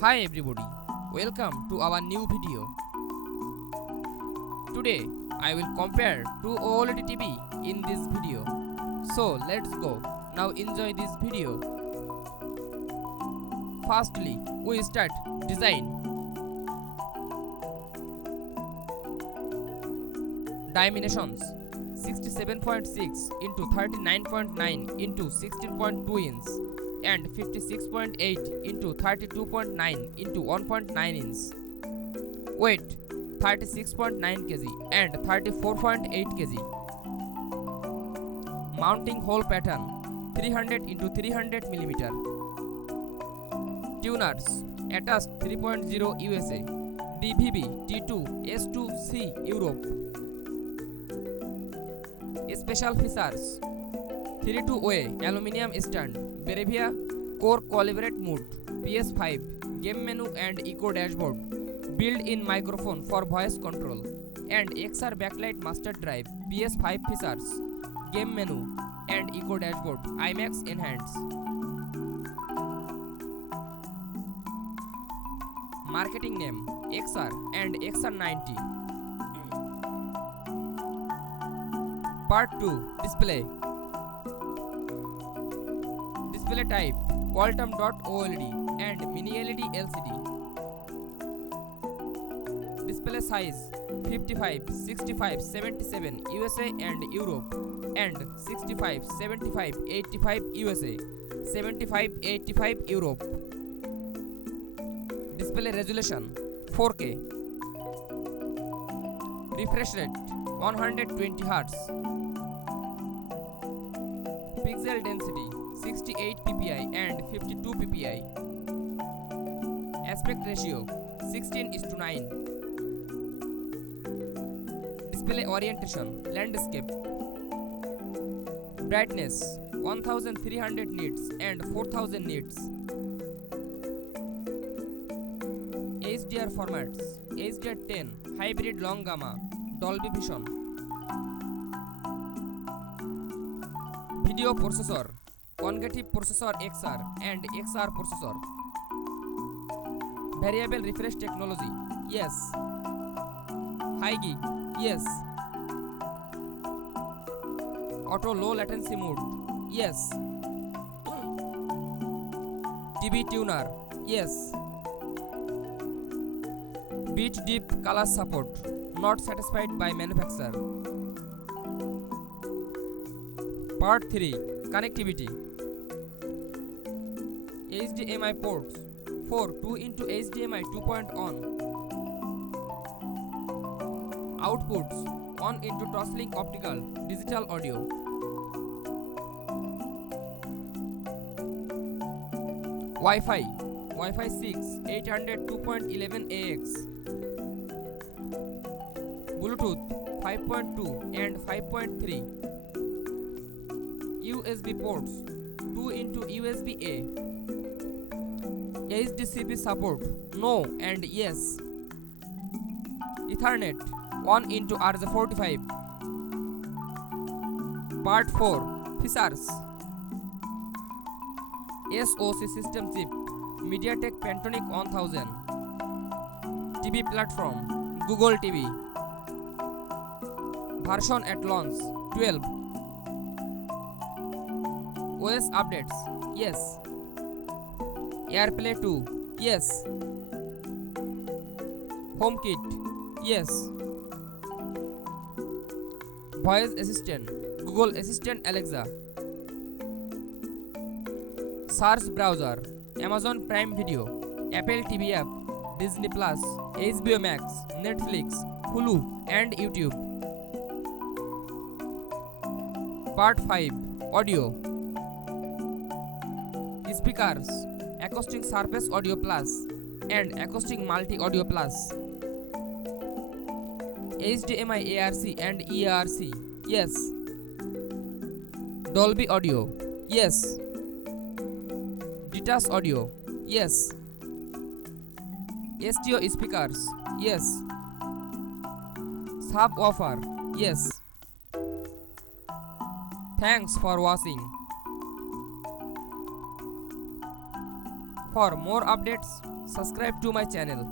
Hi everybody, welcome to our new video. Today I will compare two OLED TV in this video. So let's go. Now enjoy this video. Firstly, we start design. Dimensions 67.6 into 39.9 into 16.2 inch and 56.8 into 32.9 into 1.9 inch. Weight 36.9 kg and 34.8 kg. Mounting hole pattern 300 into 300 mm. Tuners attached 3.0 USA, DVB T2 S2C Europe. Special features 32-way aluminium stand, BRAVIA core calibrate mode, PS5 game menu and eco dashboard, built-in microphone for voice control, and XR backlight master drive. PS5 features game menu and eco dashboard, IMAX enhanced. Marketing name XR and XR90. Part 2 Display. Display type Quantum.OLED and MiniLED LCD. Display size 55, 65, 77 USA and Europe and 65, 75, 85 USA, 75, 85 Europe. Display resolution 4K. Refresh rate 120 Hz. Pixel density 68 ppi and 52 ppi. Aspect ratio 16:9. Display orientation landscape. Brightness 1300 nits and 4000 nits. HDR formats HDR10 hybrid long gamma Dolby Vision. Video processor Concative processor XR and XR processor. Variable refresh technology yes. High gig yes. Auto low latency mode yes. TV tuner yes. Bit deep color support not satisfied by manufacturer. Part 3 Connectivity. HDMI ports 4 2 into HDMI 2.1. Outputs 1 into Toslink optical digital audio. Wi-Fi 6 802.11ax. Bluetooth 5.2 and 5.3. USB ports 2 into USB-A. HDCP support no and yes. Ethernet 1 into RJ45. Part 4 Features. SoC system chip MediaTek Pantonic 1000. TV platform Google TV. Version at launch 12. OS updates yes. AirPlay 2 yes. HomeKit yes. Voice assistant Google Assistant Alexa. Search browser Amazon Prime Video, Apple TV app, Disney Plus, HBO Max, Netflix, Hulu and YouTube. Part 5 Audio. Speakers Acoustic Surface Audio Plus and Acoustic Multi Audio Plus. HDMI ARC and EARC yes. Dolby Audio yes. Detached Audio yes. STO speakers yes. Subwoofer yes. Thanks for watching. For more updates, subscribe to my channel.